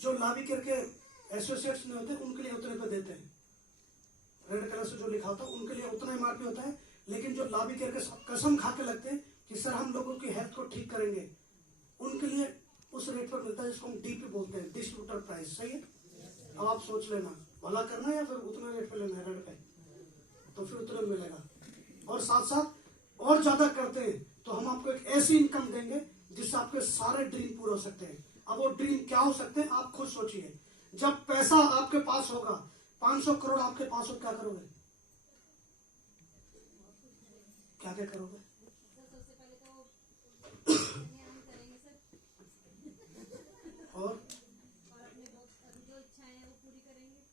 जो लाभी करके एसोसिएट्स में होते हैं उनके लिए उतने पे देते हैं, रेड कलर से जो लिखा होता है उनके लिए उतना एमआरपी होता है। लेकिन जो लाभी करके कसम खा के लगते हैं कि सर हम लोगों की हेल्थ को ठीक करेंगे, उनके लिए उस रेट पर मिलता है जिसको हम डीपी बोलते हैं, डिस्ट्रीब्यूटर प्राइस। सही है। अब आप सोच लेना भला करना है या फिर उतने रेट पे लेना है रेड पे, तो फिर उतने मिलेगा। और साथ साथ और ज्यादा करते हैं तो हम आपको एक ऐसी इनकम देंगे जिससे आपके सारे ड्रीम पूरे हो सकते हैं। अब वो ड्रीम क्या हो सकते हैं आप खुद सोचिए। जब पैसा आपके पास होगा, 500 करोड़ आपके पास हो, क्या करोगे? क्या क्या करोगे? और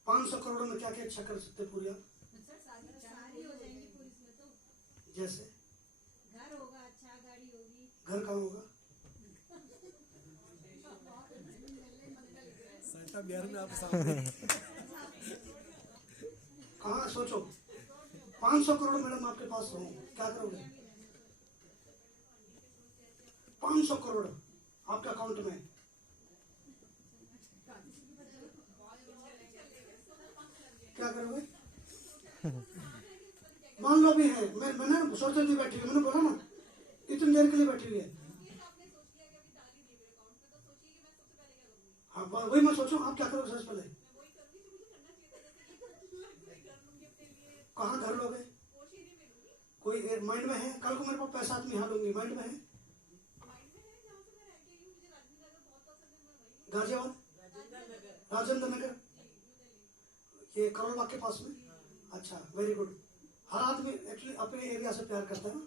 500 करोड़ में क्या क्या इच्छा कर सकते पूरी आप? जैसे घर होगा, अच्छा गाड़ी होगी। घर कहाँ होगा? बिहार में आप सामने कहाँ सोचो। 500 करोड़ मैडम आपके पास हो, क्या करोगे? 500 करोड़ आपके अकाउंट में, क्या करोगे? मान लो भी है, मैंने सोचते हुए बैठी हुई, मैंने बोला ना इतनी देर के लिए बैठी हुई है। हाँ वही मैं सोचूं, आप क्या करोगे सबसे पहले? कहाँ घर लोगे? कोई माइंड में है? कल को मेरे पास पैसा आदमी यहाँ लूंगी, माइंड में है? गाजियाबाद, राजेंद्र नगर, ये करोल बाग के पास में। अच्छा वेरी गुड। हर आदमी एक्चुअली अपने एरिया से प्यार करता है ना,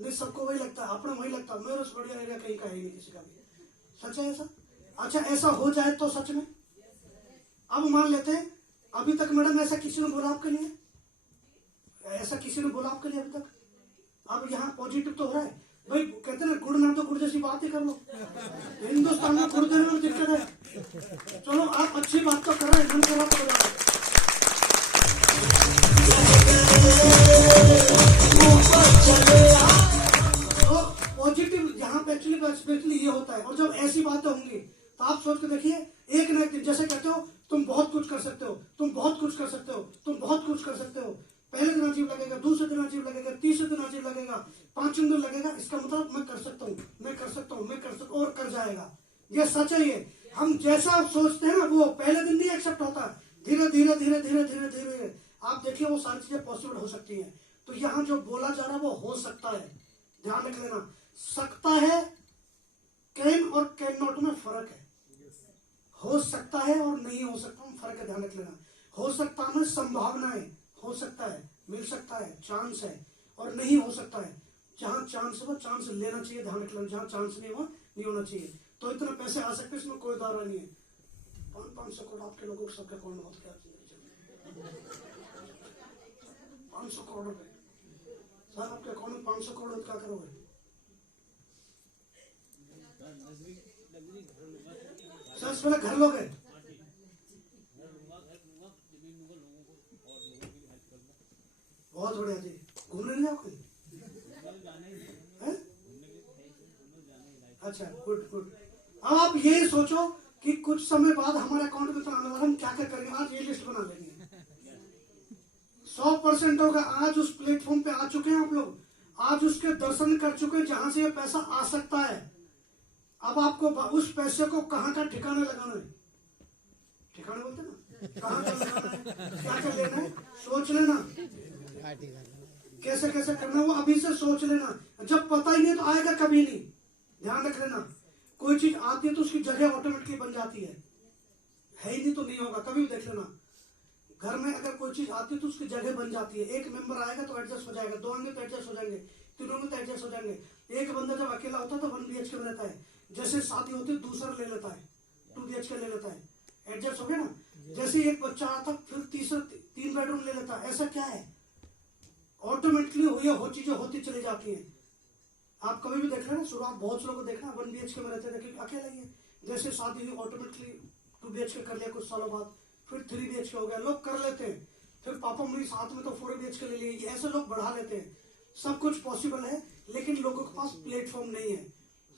नहीं सबको वही लगता है, अपना वही लगता है, मेरे से बढ़िया एरिया कहीं का है नहीं किसी का भी। सच है ऐसा? अच्छा ऐसा हो जाए तो सच में, अब मान लेते हैं अभी तक मैडम ऐसा किसी ने बोला आपके लिए? ऐसा किसी ने बोला आपके लिए अभी तक? अब यहाँ पॉजिटिव तो हो रहा है भाई, कहते ना गुड़ ना तो गुड़ जैसी बात ही कर लो। हिंदुस्तान में गुड़ देने में दिक्कत है। चलो आप अच्छी बात तो कर रहे हैं, मन कर रहा है। तो पॉजिटिव यहाँ पे एक्चुअली ये होता है। और जब ऐसी बातें होंगी तो आप सोच के देखिए, एक ना एक दिन जैसे कहते हो तुम बहुत कुछ कर सकते हो, तुम बहुत कुछ कर सकते हो, तुम बहुत कुछ कर सकते हो। पहले दिन अजीब लगेगा, दूसरे दिन अजीब लगेगा, तीसरे दिन अजीब लगेगा, पांचवें दिन लगेगा इसका मतलब मैं कर सकता हूँ, मैं कर सकता हूँ, मैं कर सकता हूँ, और कर जाएगा। ये सच है। ये हम जैसा सोचते हैं ना वो पहले दिन नहीं एक्सेप्ट होता, धीरे धीरे धीरे धीरे धीरे धीरे आप देखिए वो सारी चीजें पॉसिबल हो सकती हैं। तो यहाँ जो बोला जा रहा है वो हो सकता है, ध्यान रख लेना। सकता है, कैन और कैन नॉट में फर्क है। हो सकता है और नहीं हो सकता में फर्क है, ध्यान रख लेना। हो सकता में संभावनाएं, हो सकता है, मिल सकता है, चांस है, और नहीं हो सकता है। जहां चांस है वो चांस लेना चाहिए, ध्यान रख लेना। जहां चांस नहीं हुआ नहीं होना चाहिए। तो इतने पैसे आ सकते इसमें कोई दावा नहीं है। 500 करोड़ आपके लोगों को सबके अकाउंट में होता है। 500 करोड़ रुपए सर आपके अकाउंट में 500 करोड़, क्या करोगे? सर पहले घर लोगे? बहुत बढ़िया जी। घूमने नहीं जाओगे? अच्छा गुड गुड। अब आप ये सोचो कि कुछ समय बाद हमारे अकाउंट में तो आने वाला, हम क्या क्या करेंगे। आज ये लिस्ट बना लेंगे। 100% होगा। आज उस प्लेटफॉर्म पे आ चुके हैं आप लोग, आज उसके दर्शन कर चुके हैं जहां से ये पैसा आ सकता है। अब आपको उस पैसे को कहां का ठिकाने लगाना है, ठिकाने बोलते ना, कहां का लगाना है, क्या क्या लेना है, सोच लेना। कैसे कैसे करना है वो अभी से सोच लेना। जब पता ही नहीं तो आएगा कभी नहीं, ध्यान रख लेना। कोई चीज आती है तो उसकी जगह ऑटोमेटिकली बन जाती है ही नहीं तो नहीं होगा, कभी भी देख लेना। घर में अगर कोई चीज आती है तो उसकी जगह बन जाती है। एक मेंबर आएगा तो एडजस्ट हो जाएगा, दो आएंगे तो एडजस्ट हो जाएंगे, तीनों में तो एडजस्ट हो जाएंगे। एक बंदा जब अकेला होता है तो 1 BHK में रहता है, जैसे शादी होती है दूसरा ले लेता है, 2 BHK ले लेता है, एडजस्ट हो गया ना। जैसे एक बच्चा आता फिर तीसरा 3 बेडरूम ले लेता है। ऐसा क्या है, ऑटोमेटिकली हो चीजें होती चली जाती है। आप कभी भी देख लेना, शुरुआत बहुत से लोगों को देखना 1 BHK में रहते थे, अकेला ही है। जैसे शादी हुई ऑटोमेटिकली 2 BHK कर लिया, कुछ सालों बाद फिर 3 BHK हो गया, लोग कर लेते हैं। फिर पापा मम्मी साथ में तो 4 BHK ले लिए, ऐसे लोग बढ़ा लेते हैं। सब कुछ पॉसिबल है, लेकिन लोगों के पास प्लेटफॉर्म नहीं है।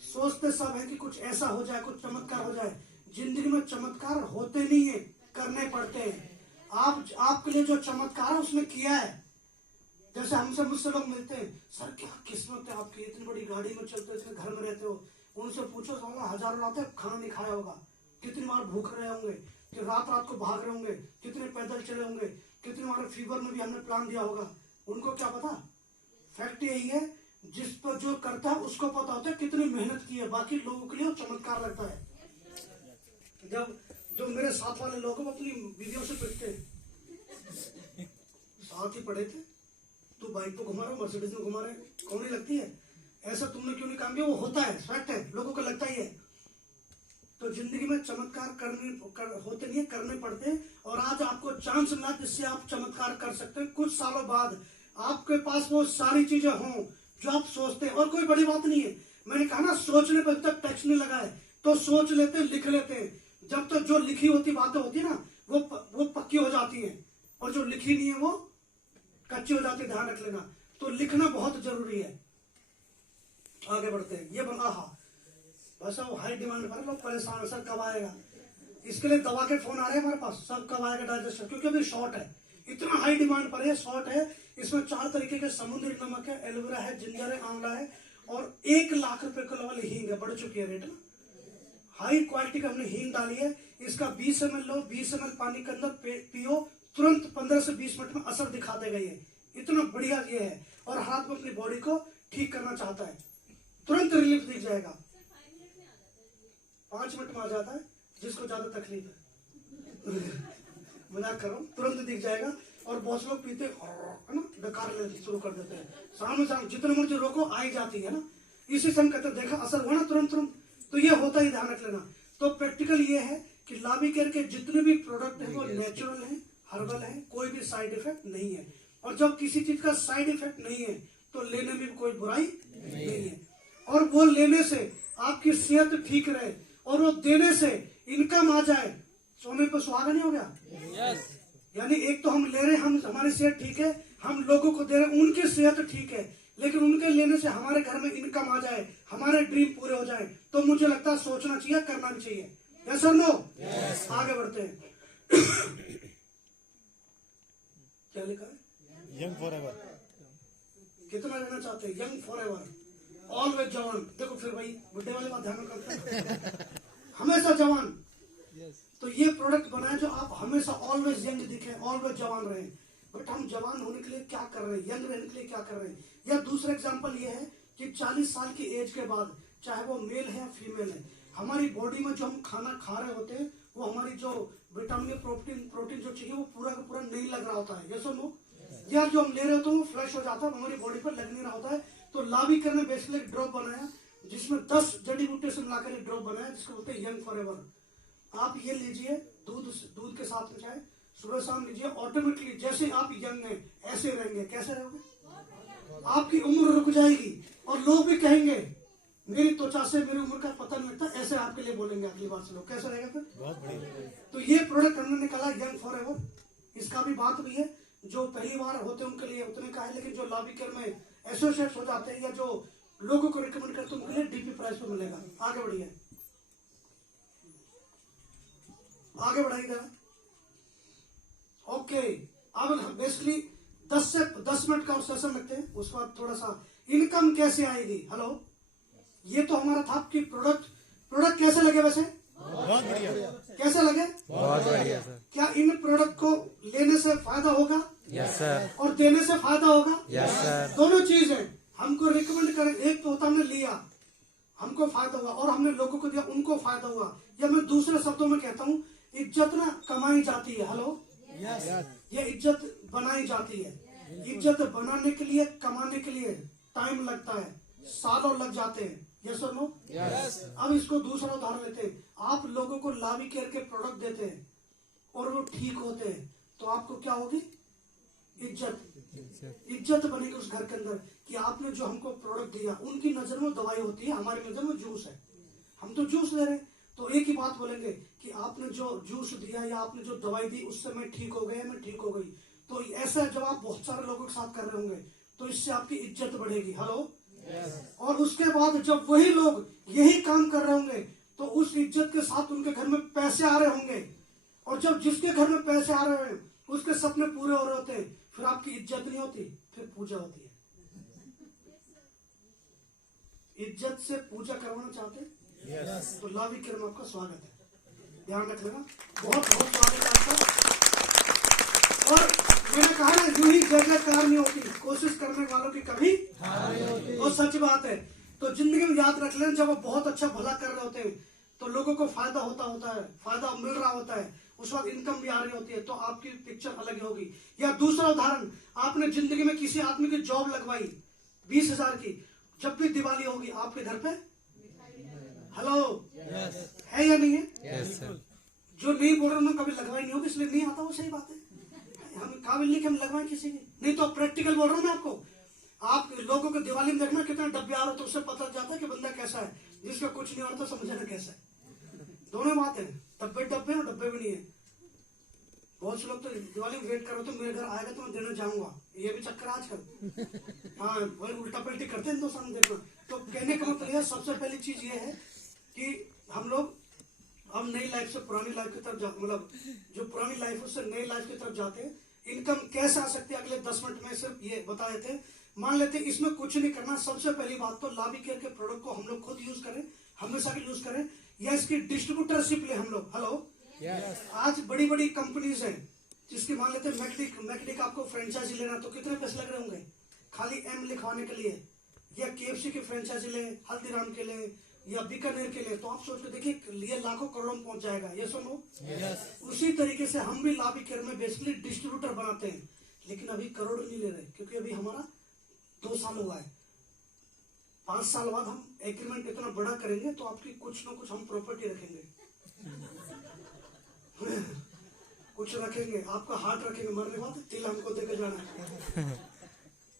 सोचते सब है कि कुछ ऐसा हो जाए, कुछ चमत्कार हो जाए, जिंदगी में चमत्कार होते नहीं है, करने पड़ते हैं। आपके लिए जो चमत्कार है उसने किया है। जैसे हमसे मुझसे लोग मिलते हैं, सर क्या किस्मत है आपकी, इतनी बड़ी गाड़ी में चलते हो, इतने घर में रहते हो। उनसे पूछो, साला हजारों रातें खाना नहीं खाया होगा, कितनी बार भूख रहे होंगे, कि रात रात को भाग रहे होंगे, कितने पैदल चले होंगे, कितनी बार फीवर में भी हमने प्लान दिया होगा। उनको क्या पता। फैक्ट यही है, जिस पर जो करता है उसको पता होता है कितनी मेहनत की है। बाकी लोगों के लिए वो चमत्कार लगता है। जब जो मेरे साथ वाले लोग अपनी बीवियों से पिटते हैं, साथ ही पढ़े थे, तू बाइक पे घुमा रहा है, मर्सिडीज में घुमा रहे, कौन नहीं लगती है, ऐसा तुमने क्यों नहीं काम किया। वो होता है, फैक्ट है, लोगों को लगता ही है। तो जिंदगी में चमत्कार होते नहीं है, करने पड़ते हैं। और आज आपको चांस मिला जिससे आप चमत्कार कर सकते हैं। कुछ सालों बाद आपके पास वो सारी चीजें हों जो आप सोचते हैं। और कोई बड़ी बात नहीं है, मैंने कहा ना, सोचने पर तक टैक्स नहीं लगा है, तो सोच लेते हैं, लिख लेते हैं। जब तक जो लिखी होती बातें होती है ना, वो पक्की हो जाती है, और जो लिखी नहीं है वो कच्ची हो जाती है, ध्यान रख लेना। तो लिखना बहुत जरूरी है। आगे बढ़ते हैं। ये बना बस वो हाई डिमांड पर लोग परेशान है, सर कब आएगा। इसके लिए दवा के फोन आ रहे हैं हमारे पास, सब कब आएगा डाइजेस्टर, क्योंकि अभी शॉर्ट है, इतना हाई डिमांड पर है, शॉर्ट है। इसमें 4 तरीके के समुद्री नमक है, एलोवेरा है, जिंजर है, आंवला है, और 1 लाख रुपए किलो वाली हींग है। बढ़ चुकी है रेट ना, हाई क्वालिटी का हमने हींग डाली है। इसका 20 ml लो, 20 ml पानी के अंदर पियो, तुरंत 15 से 20 मिनट में असर दिखा देगा। ये इतना बढ़िया ये है। और हाथ में अपनी बॉडी को ठीक करना चाहता है, तुरंत रिलीफ दिख जाएगा। 5 मिनट में आ जाता है, जिसको ज्यादा तकलीफ है। मजाक कर रहा हूँ, तुरंत दिख जाएगा। और बहुत लोग पीते है ना, डकार लेना शुरू कर देते हैं। सामने जितने मर्जी रोको आ ही जाती है ना। इसी समय कहते देखा असर हुआ ना तुरंत। तो ये होता ही, ध्यान रख लेना। तो प्रैक्टिकल ये है कि लावी केयर के जितने भी प्रोडक्ट है वो नेचुरल है, हर्बल है, कोई भी साइड इफेक्ट नहीं है। और जब किसी चीज का साइड इफेक्ट नहीं है तो लेने में भी कोई बुराई नहीं है। और वो लेने से आपकी सेहत ठीक रहे, और वो देने से इनकम आ जाए, सोने पर सुहागा नहीं हो गया। यानी एक तो हम ले रहे, हम हमारी सेहत ठीक है, हम लोगों को दे रहे, उनकी सेहत ठीक है, लेकिन उनके लेने से हमारे घर में इनकम आ जाए, हमारे ड्रीम पूरे हो जाए। तो मुझे लगता है सोचना चाहिए, करना भी चाहिए। यस और नो? आगे बढ़ते हैं। क्या लिखा है? Young forever. कितना लेना चाहते हैं? यंग फॉरएवर, ऑलवेज जवान। देखो फिर भाई बुढ़े वाले बात ध्यान में करते हैं, हमेशा जवान। तो ये प्रोडक्ट बनाए जो आप हमेशा ऑलवेज यंग दिखे, ऑलवेज जवान रहे। बट हम जवान होने के लिए क्या कर रहे हैं, यंग रहने के लिए क्या कर रहे हैं? या दूसरा एग्जांपल ये है कि 40 साल की एज के बाद, चाहे वो मेल है या फीमेल है, हमारी बॉडी में जो हम खाना खा रहे होते हैं वो हमारी जो विटामिन प्रोटीन जो चाहिए वो पूरा का पूरा नहीं लग रहा होता है। यस और नो? यार जो हम ले रहे होते हैं वो फ्लैश हो जाता है, हमारी बॉडी पर लग नहीं रहा होता है। तो लावी केयर ने बेसिकली एक ड्रॉप बनाया जिसमें 10 जड़ी बूटी से मिलाकर एक ड्रॉप बनाया जिसको बोलते हैं यंग फॉरएवर। आप ये लीजिए, दूध के साथ में चाहे सुबह शाम लीजिए, ऑटोमेटिकली जैसे आप यंग हैं ऐसे रहेंगे। कैसे रहोगे? आपकी उम्र रुक जाएगी और लोग भी कहेंगे मेरी त्वचा से मेरी उम्र का पता नहीं लगता, ऐसे आपके लिए बोलेंगे अगली बार से लोग। कैसे रहेगा फिर? बहुत बढ़िया। तो ये प्रोडक्ट हमने निकाला यंग फॉरएवर। इसका भी बात भी है, जो पहली बार होते हैं उनके लिए उतने का है, लेकिन जो लावी केयर में एसोसिएट हो जाते हैं या जो लोगों को रिकमेंड करते हैं उनके लिए डीपी प्राइस पे मिलेगा। आगे बढ़िए, आगे बढ़ाइएगा। ओके, अब बेसिकली 10 मिनट का सेशन लगते हैं, उसके बाद थोड़ा सा इनकम कैसे आएगी। हेलो, ये तो हमारा था कि प्रोडक्ट कैसे लगे? वैसे बहुत बढ़िया। कैसे लगे? बहुत बढ़िया सर। क्या इन प्रोडक्ट को लेने से फायदा होगा? Yes sir. और देने से फायदा होगा? Yes sir. दोनों चीज है। हमको रिकमेंड करें, एक तो होता हमने लिया, हमको फायदा हुआ, और हमने लोगों को दिया, उनको फायदा हुआ। या मैं दूसरे शब्दों में कहता हूँ, इज्जत ना कमाई जाती है। हेलो, ये इज्जत बनाई जाती है। इज्जत बनाने के लिए, कमाने के लिए टाइम लगता है, सालों लग जाते हैं। यस और नो? यस। अब इसको दूसरा उदाहरण लेते हैं। आप लोगों को लावी केयर के प्रोडक्ट देते हैं और वो ठीक होते हैं, तो आपको क्या होगी? इज्जत बनेगी उस घर के अंदर कि आपने जो हमको प्रोडक्ट दिया। उनकी नजर में दवाई होती है, हमारी नजर में जूस है, हम तो जूस ले रहे हैं। तो एक ही बात बोलेंगे कि आपने जो जूस दिया या आपने जो दवाई दी उससे मैं ठीक हो गया, मैं ठीक हो गई। तो ऐसा जब आप बहुत सारे लोगों के साथ कर रहे होंगे तो इससे आपकी इज्जत बढ़ेगी। हेलो, और उसके बाद जब वही लोग यही काम कर रहे होंगे तो उस इज्जत के साथ उनके घर में पैसे आ रहे होंगे, और जब जिसके घर में पैसे आ रहे हैं उसके सपने पूरे हो रहे होते हैं, फिर आपकी इज्जत नहीं होती, फिर पूजा होती है। इज्जत से पूजा करवाना चाहते हैं तो लावी केयर में आपका स्वागत है, ध्यान रखना, बहुत बहुत स्वागत है आपका। और मैंने कहा ना, यूं ही जयकार नहीं होती, कोशिश करने वालों की कभी और सच बात है। तो जिंदगी में याद रख लेना, जब वो बहुत अच्छा भला कर रहे होते हैं तो लोगों को फायदा होता है, फायदा मिल रहा होता है, उस वक्त इनकम भी आ रही होती है, तो आपकी पिक्चर अलग होगी। या दूसरा उदाहरण, आपने जिंदगी में किसी आदमी की जॉब लगवाई 20,000 की, जब भी दिवाली होगी आपके घर पे हेलो है या नहीं है? Yes sir. जो नहीं बोल रहे उन्होंने कभी लगवाई नहीं होगी, इसलिए नहीं आता, वो सही बात है। हम काबिल नहीं कि हम लगवाएं किसी की, नहीं तो प्रैक्टिकल बोल रहा हूँ मैं आपको। आप लोगों को दिवाली में देखना कितने डब्बे आ रहे, तो उससे पता जाता है कि बंदा कैसा है। जिसका कुछ नहीं आता समझना कैसा है, दोनों बात है, डब्बे डब्बे और डब्बे भी नहीं है। बहुत से लोग तो दिवाली में वेट कर रहे हो, तो मेरे घर आएगा तो मैं देने जाऊंगा, ये भी चक्कर आजकल। हाँ, वही उल्टा पलटी करते हैं हिंदुस्तान में, देखना। तो कहने का मतलब सबसे पहली चीज ये है कि हम लोग अब नई लाइफ से पुरानी लाइफ की तरफ मतलब जो पुरानी लाइफ उससे नई लाइफ की तरफ जाते हैं। इनकम कैसे आ सकती है अगले 10 मिनट में सिर्फ ये बता देते हैं। मान लेते हैं इसमें कुछ नहीं करना, सबसे पहली बात तो लावी केयर के प्रोडक्ट को हम लोग खुद यूज करें, हमेशा यूज करें, या इसकी डिस्ट्रीब्यूटरशिप ले हम लोग। हेलो आज बड़ी बड़ी कंपनीज हैं, जिसकी मान लेते हैं मैकडी का आपको फ्रेंचाइजी लेना तो कितने पैसे लग रहे होंगे खाली एम लिखवाने के लिए, या KFC की फ्रेंचाइजी ले, हल्दीराम के लिए या बीकानेर के लिए, तो आप सोच के देखिए ये लाखों करोड़ों में पहुंच जाएगा। ये सुनो, उसी तरीके से हम भी लावी केयर में बेसिकली डिस्ट्रीब्यूटर बनाते हैं, लेकिन अभी करोड़ नहीं ले रहे, क्योंकि अभी हमारा 2 साल हुआ है। 5 साल बाद हम एग्रीमेंट इतना बड़ा करेंगे तो आपकी कुछ ना कुछ हम प्रॉपर्टी रखेंगे, कुछ रखेंगे, आपका हार्ट रखेंगे, मरने के बाद तिल हमको देकर जाना है।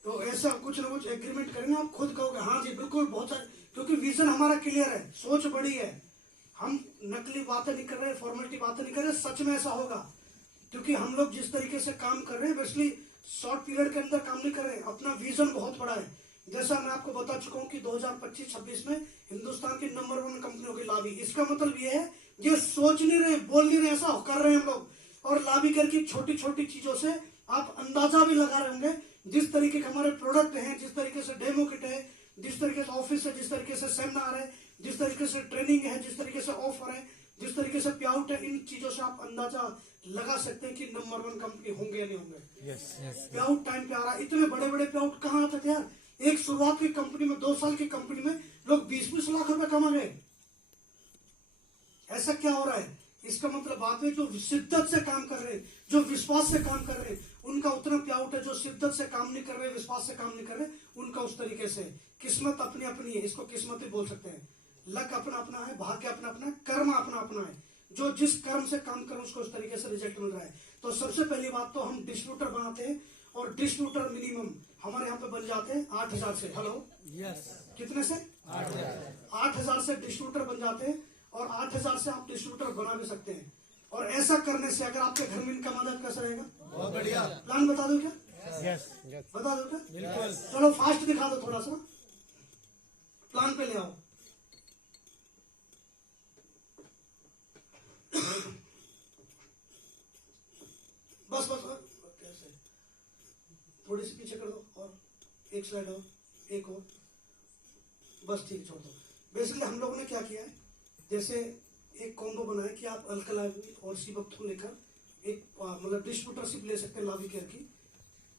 तो ऐसा कुछ ना कुछ एग्रीमेंट करेंगे, आप खुद कहोगे हाँ जी बिल्कुल, बहुत सारे, क्योंकि विजन हमारा क्लियर है, सोच बड़ी है। हम नकली बातें नहीं कर रहे, फॉर्मेलिटी बातें नहीं कर रहे, सच में ऐसा होगा। क्योंकि हम लोग जिस तरीके से काम कर रहे हैं बेसिकली शॉर्ट पीरियड के अंदर काम नहीं कर रहे, अपना विजन बहुत बड़ा है। जैसा मैं आपको बता चुका हूं कि 2025-26 में हिंदुस्तान की नंबर 1 कंपनी होगी लावी। इसका मतलब ये है, ये सोच नहीं रहे, बोल नहीं रहे, ऐसा कर रहे हैं हम लोग। और लावी केयर की छोटी छोटी चीजों से आप अंदाजा भी लगा रहे होंगे, जिस तरीके के हमारे प्रोडक्ट हैं, जिस तरीके से डेमो किट है, जिस तरीके से ऑफिस है, जिस तरीके से सेमिनार है, जिस तरीके से ट्रेनिंग है, जिस तरीके से ऑफर है, जिस तरीके से पे आउट है, इन चीजों से आप अंदाजा लगा सकते हैं कि नंबर 1 कंपनी होंगे या नहीं होंगे। पे आउट टाइम पे आ रहा है, इतने बड़े बड़े पे आउट कहाँ आते थे यार। एक शुरुआत की कंपनी में 2 साल की कंपनी में लोग 20-20 लाख रुपए कमा गए। ऐसा क्या हो रहा है? इसका मतलब बात है जो शिद्दत से काम कर रहे हैं, जो विश्वास से काम कर रहे हैं, उनका उतना पे आउट है। जो शिद्दत से काम नहीं कर रहे, विश्वास से काम नहीं कर रहे, उनका उस तरीके से। किस्मत अपनी अपनी है, इसको किस्मत ही बोल सकते हैं। लक अपना अपना है, भाग्य अपना अपना है, कर्म अपना अपना है। जो जिस कर्म से काम करे उसको उस तरीके से रिजल्ट मिल रहा है। तो सबसे पहली बात तो हम डिस्ट्रीब्यूटर बनाते हैं, और डिस्ट्रीब्यूटर मिनिमम हमारे यहाँ पे बन जाते हैं 8,000 से। हेलो कितने से? 8,000 से डिस्ट्रीब्यूटर बन जाते हैं, और 8,000 से आप डिस्ट्रीब्यूटर बना भी सकते हैं। और ऐसा करने से अगर आपके घर में इनका मदद कैसा रहेगा? बहुत बढ़िया। प्लान बता दो क्या? बता दो क्या? बिल्कुल। चलो फास्ट दिखा दो, थोड़ा सा प्लान पे ले आओ। बस बस कैसे, थोड़ी सी पीछे कर दो, और एक स्लाइड और, एक और, बस ठीक, छोड़ दो। बेसिकली हम लोगों ने क्या किया है, जैसे एक कॉम्बो बनाया कि आप अल्कलाइन और सीबकथुन लेकर एक मतलब डिस्ट्रीब्यूटरशिप ले सकते हैं लावी केयर की,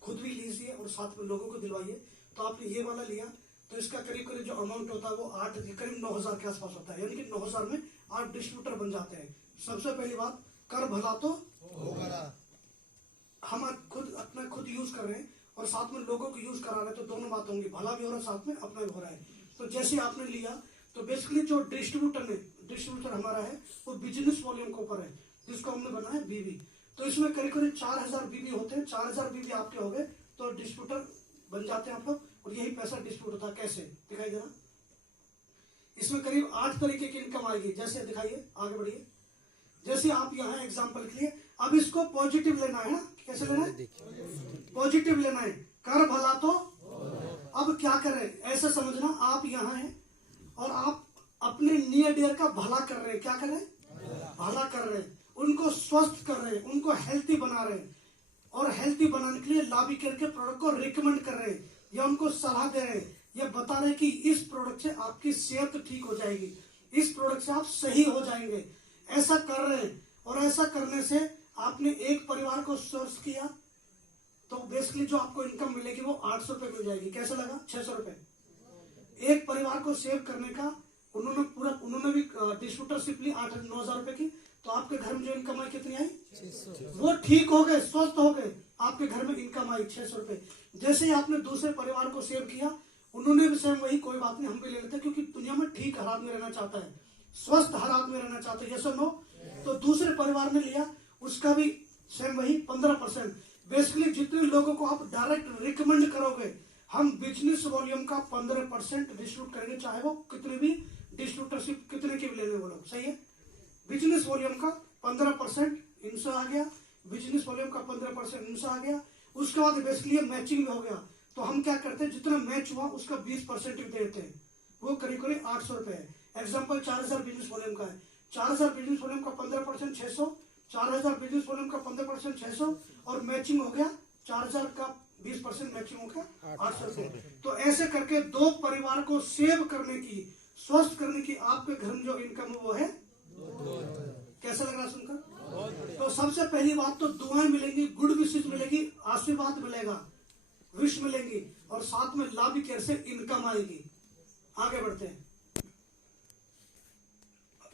खुद भी लीजिए और साथ में लोगों को दिलवाइए। तो आपने ये वाला लिया तो इसका करीब करीब जो अमाउंट होता है वो करीब 9,000 के आसपास होता है, यानी कि 9,000 में 8 डिस्ट्रीब्यूटर बन जाते हैं। सबसे पहली बात, कर भला तो होगा। हम खुद अपना खुद यूज कर रहे हैं और साथ में लोगों को यूज करा रहे हैं, तो दोनों बात होंगी, भला भी हो रहा है साथ में अपना भी हो रहा है। तो जैसे आपने लिया तो बेसिकली जो डिस्ट्रीब्यूटर हमारा है वो बिजनेस वॉल्यूम के ऊपर है, जिसको हमने बनाया बीबी। तो इसमें करीब करीब 4,000 बीबी होते हैं। 4,000 बीबी आपके हो गए तो डिस्ट्रीब्यूटर बन जाते हैं आप लोग, और यही पैसा डिस्ट्रीब्यूट होता है। कैसे दिखाई दे रहा? इसमें करीब 8 तरीके की इनकम आएगी। जैसे दिखाइए, आगे बढ़िए। जैसे आप यहाँ एग्जाम्पल के लिए, अब इसको पॉजिटिव लेना है ना, कैसे लेना है? पॉजिटिव लेना है। कर भला तो अब क्या करें, ऐसा समझना, आप यहाँ हैं और आप अपने नियर डियर का भला कर रहे हैं। क्या कर रहे हैं? भला कर रहे हैं, उनको स्वस्थ कर रहे हैं, उनको हेल्थी बना रहे हैं, और हेल्थी बनाने के लिए लाभी केयर के प्रोडक्ट को रिकमेंड कर रहे हैं या उनको सलाह दे रहे हैं, या बता रहे हैं कि इस प्रोडक्ट से आपकी सेहत ठीक हो जाएगी, इस प्रोडक्ट से आप सही हो जाएंगे। ऐसा कर रहे हैं, और ऐसा करने से आपने एक परिवार को सोर्स किया तो बेसिकली जो आपको इनकम मिलेगी वो 800 रुपए मिल जाएगी। कैसा लगा? 600 रुपए। एक परिवार को सेव करने का उन्होंने भी डिस्ट्रीब्यूटरशिप ली 8-9 हजार रुपए की, तो आपके घर में जो इनकम आई कितनी आई? 600। वो ठीक हो गए, स्वस्थ हो गए, आपके घर में इनकम आई 600 रुपए। जैसे ही आपने दूसरे परिवार को सेव किया, उन्होंने भी सेम वही, कोई बात नहीं हम भी ले लेते हैं, क्योंकि दुनिया में ठीक हर आदमी रहना चाहता है, स्वस्थ हर आदमी रहना चाहता है, यस और नो। तो दूसरे परिवार ने लिया, उसका भी सेम वही 15%। बेसिकली जितने लोगों को आप डायरेक्ट रिकमेंड करोगे, हम बिजनेस वॉल्यूम का 15% डिस्ट्रीब्यूट करेंगे, चाहे वो कितने भी डिस्ट्रीब्यूटरशिप कितने की भी लेने वो लोग। सही है? बिजनेस वॉल्यूम का 15% इनसे आ गया, बिजनेस वॉल्यूम का 15% इनसे आ गया। उसके बाद बेसिकली मैचिंग में हो गया, तो हम क्या करते हैं, जितना मैच हुआ उसका 20% भी देते हैं, वो करीब करीब 800 रुपए है। एग्जाम्पल 4000 बिजनेस वॉल्यूम का है, 4000 बिजनेस वॉल्यूम का 15% 600, 4000 बिजनेस वॉल्यूम का 15% 600, और मैचिंग हो गया 4000 का 20% मैचिंग हो गया 800 रुपए। तो ऐसे करके दो परिवार को सेव करने की, स्वस्थ करने की आपके घर में जो इनकम है वो है। कैसा लग रहा सुनकर? तो सबसे पहली बात तो दुआएं मिलेंगी, गुड विशेष मिलेगी, आशीर्वाद मिलेगा, विश मिलेंगी, और साथ में लाभ केयर से इनकम आएगी। आगे बढ़ते हैं।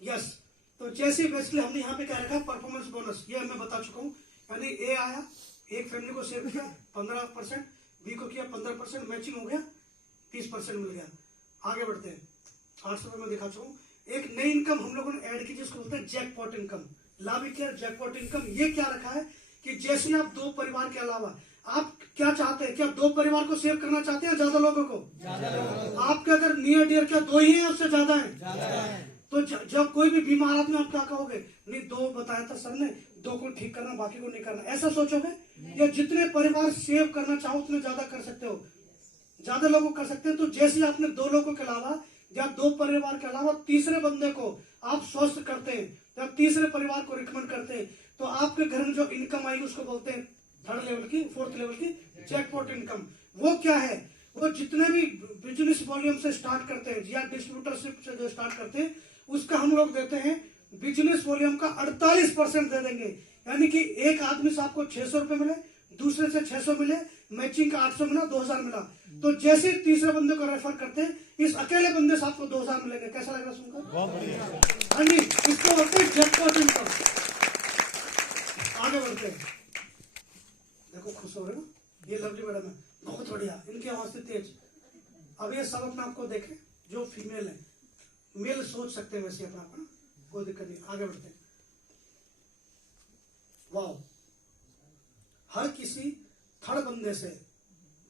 यस, तो जैसे बेसिकली हमने यहाँ पे क्या रखा, परफॉर्मेंस बोनस, ये मैं बता चुका हूँ। यानी ए आया, एक फैमिली को सेव किया 15%, बी को किया 15%, मैचिंग हो गया 30% मिल गया। आगे बढ़ते हैं। 800 रुपए में दिखा चुका हूँ। एक नई इनकम हम लोगों ने ऐड की जिसको बोलते हैं जैकपॉट इनकम, लाभ केयर जैकपॉट इनकम। ये क्या रखा है कि जैसे आप दो परिवार के अलावा आप क्या चाहते हैं, क्या दो परिवार को सेव करना चाहते हैं, ज्यादा लोगों को? आपके अगर नियर डियर क्या दो ही है, उससे ज्यादा है? तो जब कोई भी बीमार आदमी आप क्या कहोगे, नहीं 2 बताया था सर ने, 2 को ठीक करना, बाकी को नहीं करना, ऐसा सोचोगे? या जितने परिवार सेव करना चाहो उतने ज्यादा कर सकते हो, ज्यादा लोगों कर सकते हैं। तो जैसे आपने 2 लोगों के अलावा या 2 परिवार के अलावा तीसरे बंदे को आप स्वस्थ करते हैं, जब तीसरे परिवार को रिकमेंड करते हैं, तो आपके घर में जो इनकम आएगी उसको बोलते हैं 3rd लेवल की, 4th लेवल की जैकपॉट इनकम। वो क्या है? वो जितने भी बिजनेस वॉल्यूम से स्टार्ट करते हैं या डिस्ट्रीब्यूटरशिप से जो स्टार्ट करते हैं, उसका हम लोग देते हैं बिजनेस वॉल्यूम का 48% दे देंगे। यानी कि एक आदमी से आपको 600 रुपए मिले, दूसरे से 600 मिले, मैचिंग का 800 मिला, 2000 मिला। तो जैसे तीसरे बंदे को रेफर करते हैं, इस अकेले बंदे से आपको 2000 मिलेंगे। कैसा लग रहा सुनकर? बहुत बढ़िया। हाँ जी, इसको बोलते हैं जैकपॉट इनकम। आगे बढ़ते हैं। देखो खुश हो रहे ना, ये लवली मैडम है, बहुत बढ़िया, इनकी आवाज से तेज। अब ये सब अपने आपको देखे जो फीमेल है, मेल सोच सकते हैं वैसे अपना अपना, कोई दिक्कत नहीं। आगे बढ़ते हैं। वाह, हर किसी 3rd बंदे से,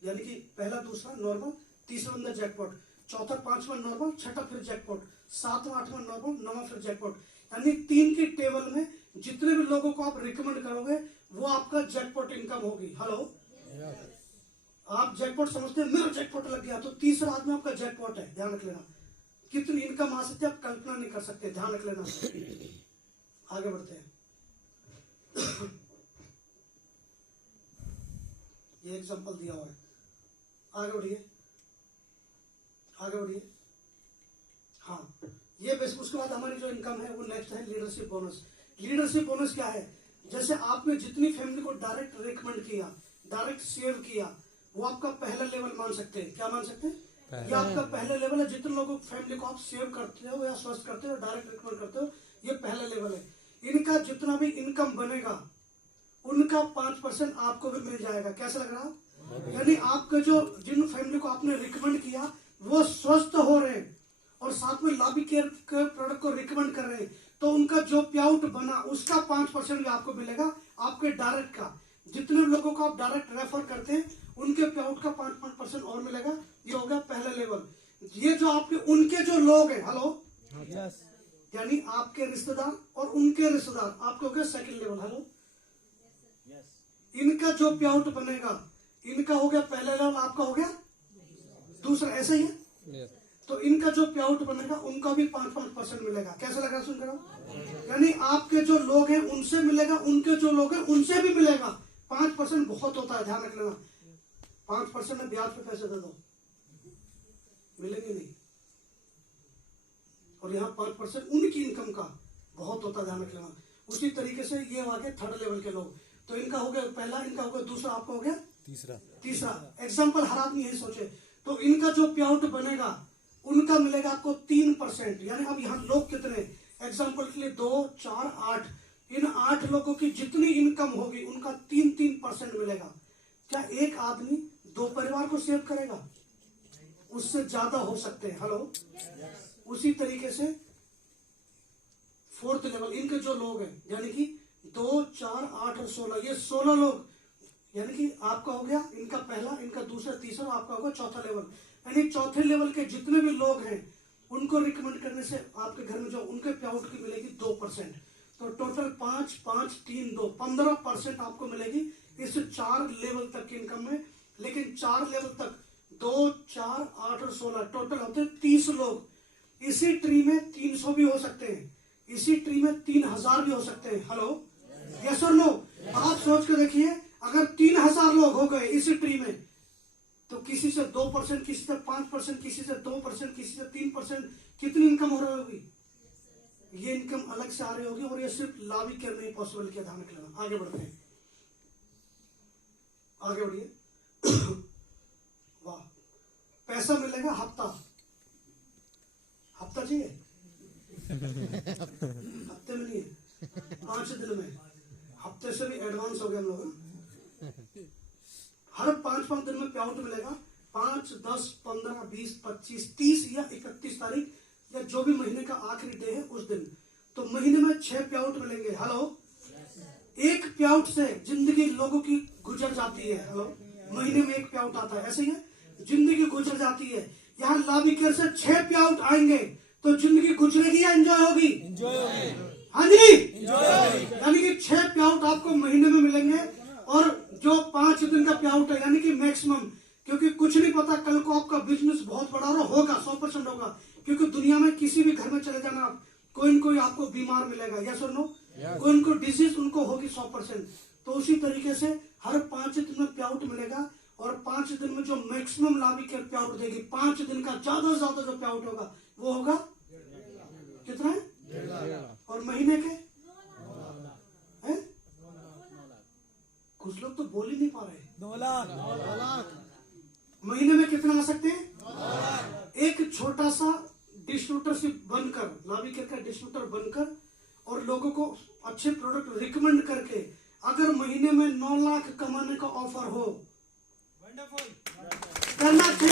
यानी कि पहला दूसरा नॉर्मल, तीसरा बंदा जैकपॉट, चौथा 5वां नॉर्मल, छठा फिर जैकपॉट, 7वां 8वां नॉर्मल, 9वां फिर जैकपॉट। यानी 3 की टेबल में जितने भी लोगों को आप रिकमेंड करोगे वो आपका जैकपॉट इनकम होगी। हेलो, आप जैकपॉट समझते हैं, मेरा जैकपॉट लग गया, तो तीसरा आदमी आपका जैकपॉट है। ध्यान रख लेना, कितनी इनकम आ सकती है आप कल्पना नहीं कर सकते, ध्यान रख लेना। आगे बढ़ते हैं। ये एग्जांपल दिया हुआ है, आगे बढ़िए, आगे बढ़िए। हाँ, ये बेसिक। उसके बाद हमारी जो इनकम है वो नेक्स्ट है लीडरशिप बोनस। लीडरशिप बोनस क्या है? जैसे आपने जितनी फैमिली को डायरेक्ट रिकमेंड किया, डायरेक्ट सेव किया, वो आपका पहला लेवल मान सकते हैं। क्या मान सकते हैं? ये आपका पहला लेवल है। जितने लोगों फैमिली को आप सेव करते हो या स्वस्थ करते हो, डायरेक्ट रिकमेंड करते हो, ये पहला लेवल है। इनका जितना भी इनकम बनेगा उनका 5% आपको भी मिल जाएगा। कैसा लग रहा? यानी आपके जो जिन फैमिली को आपने रिकमेंड किया वो स्वस्थ हो रहे हैं और साथ में लाभी केयर के प्रोडक्ट को रिकमेंड कर रहे हैं, तो उनका जो पे आउट बना उसका 5% भी आपको मिलेगा, आपके डायरेक्ट का। जितने लोगों को आप डायरेक्ट रेफर करते हैं उनके पे आउट का 5% और मिलेगा। ये हो गया पहला लेवल। ये जो आपके उनके जो लोग हैं, हेलो, यानी आपके रिश्तेदार और उनके रिश्तेदार, आपके हो गया सेकंड लेवल। हेलो, इनका जो पे आउट बनेगा, इनका हो गया पहला लेवल, आपका हो गया दूसरा। ऐसा ही है। तो इनका जो पे आउट बनेगा उनका भी 5-5% मिलेगा। कैसा लग रहा है सुनकर? यानी आपके जो लोग हैं उनसे मिलेगा, उनके जो लोग हैं उनसे भी मिलेगा। 5% बहुत होता है, ध्यान रख लेना। 5% में ब्याज पे पैसे दे दो, मिलेंगे नहीं। और यहाँ 5% उनकी इनकम का बहुत होता है, ध्यान रख लेना। उसी तरीके से ये आ गए थर्ड लेवल के लोग। तो इनका हो गया पहला, इनका हो गया दूसरा, आपका हो गया तीसरा। एग्जाम्पल हर आदमी यही सोचे। तो इनका जो पे आउट बनेगा उनका मिलेगा आपको 3%। यानी अब यहाँ लोग कितने, एग्जाम्पल के लिए 2, 4, 8, इन 8 लोगों की जितनी इनकम होगी उनका 3% मिलेगा। क्या एक आदमी 2 परिवार को सेव करेगा? उससे ज्यादा हो सकते हैं। हेलो, उसी तरीके से फोर्थ लेवल, इनके जो लोग हैं यानी कि 2, 4, 8 और 16, ये 16 लोग, यानी कि आपका हो गया इनका पहला, इनका दूसरा, तीसरा, आपका होगा चौथा लेवल। यानी चौथे लेवल के जितने भी लोग हैं उनको रिकमेंड करने से आपके घर में जो उनके पे आउट की मिलेगी 2%। तो टोटल 5, 5, 3, 2, 15% आपको मिलेगी इस 4 लेवल तक की इनकम में। लेकिन 4 लेवल तक 2, 4, 8 और 16 टोटल होते हैं 30 लोग। इसी ट्री में 300 भी हो सकते हैं, इसी ट्री में 3000 भी हो सकते हैं। हेलो, यस और नो? आप सोच के देखिए, अगर 3000 लोग हो गए इसी ट्री में, तो किसी से 2%, किसी से 5%, किसी से 2%, किसी से 3%, कितनी इनकम हो रही होगी? ये इनकम अलग से आ रही होगी। और ये सिर्फ लाभी केयर में पॉसिबल किया, ध्यान रखना। आगे बढ़ते हैं, आगे बढ़िए। वाह, पैसा मिलेगा हफ्ता चाहिए, हफ्ते में नहीं है, 5 दिन में। हफ्ते से भी एडवांस हो गए हम लोग। हर 5-5 दिन में पे आउट मिलेगा। 5, 10, 15, 20, 25, 30 या 31 तारीख या जो भी महीने का आखिरी डे है उस दिन। तो महीने में 6 पे आउट मिलेंगे। हेलो, एक पे आउट से जिंदगी लोगों की गुजर जाती है। हेलो, महीने में एक पे आउट आता है, ऐसे ही है, जिंदगी गुजर जाती है। यहाँ लाभी केयर से 6 पे आउट आएंगे तो जिंदगी गुजरेगी या एंजॉय होगी? हाँ जी, यानी कि 6 पे आउट आपको महीने में मिलेंगे। और जो 5 दिन का पे आउट है यानी कि मैक्सिमम, क्योंकि कुछ नहीं पता कल को आपका बिजनेस बहुत बड़ा होगा, 100% होगा। क्योंकि दुनिया में किसी भी घर में चले जाना, कोई न कोई आपको बीमार मिलेगा, यस और नो? कोई न कोई डिजीज उनको होगी 100%। तो उसी तरीके से हर 5 दिन में पे आउट मिलेगा। और 5 दिन में जो मैक्सिमम लाभी केयर पे आउट देगी, 5 दिन का ज्यादा से ज्यादा जो पे आउट होगा वो होगा कितना है? 1.5 और महीने के हैं? कुछ लोग तो बोल ही नहीं पा रहे। 9 लाख। महीने में कितना आ सकते हैं? एक छोटा सा डिस्ट्रीब्यूटरशिप बनकर, लाभी केयर का डिस्ट्रीब्यूटर बनकर और लोगों को अच्छे प्रोडक्ट रिकमेंड करके अगर महीने में 9 लाख कमाने का ऑफर हो, करना चाहिए।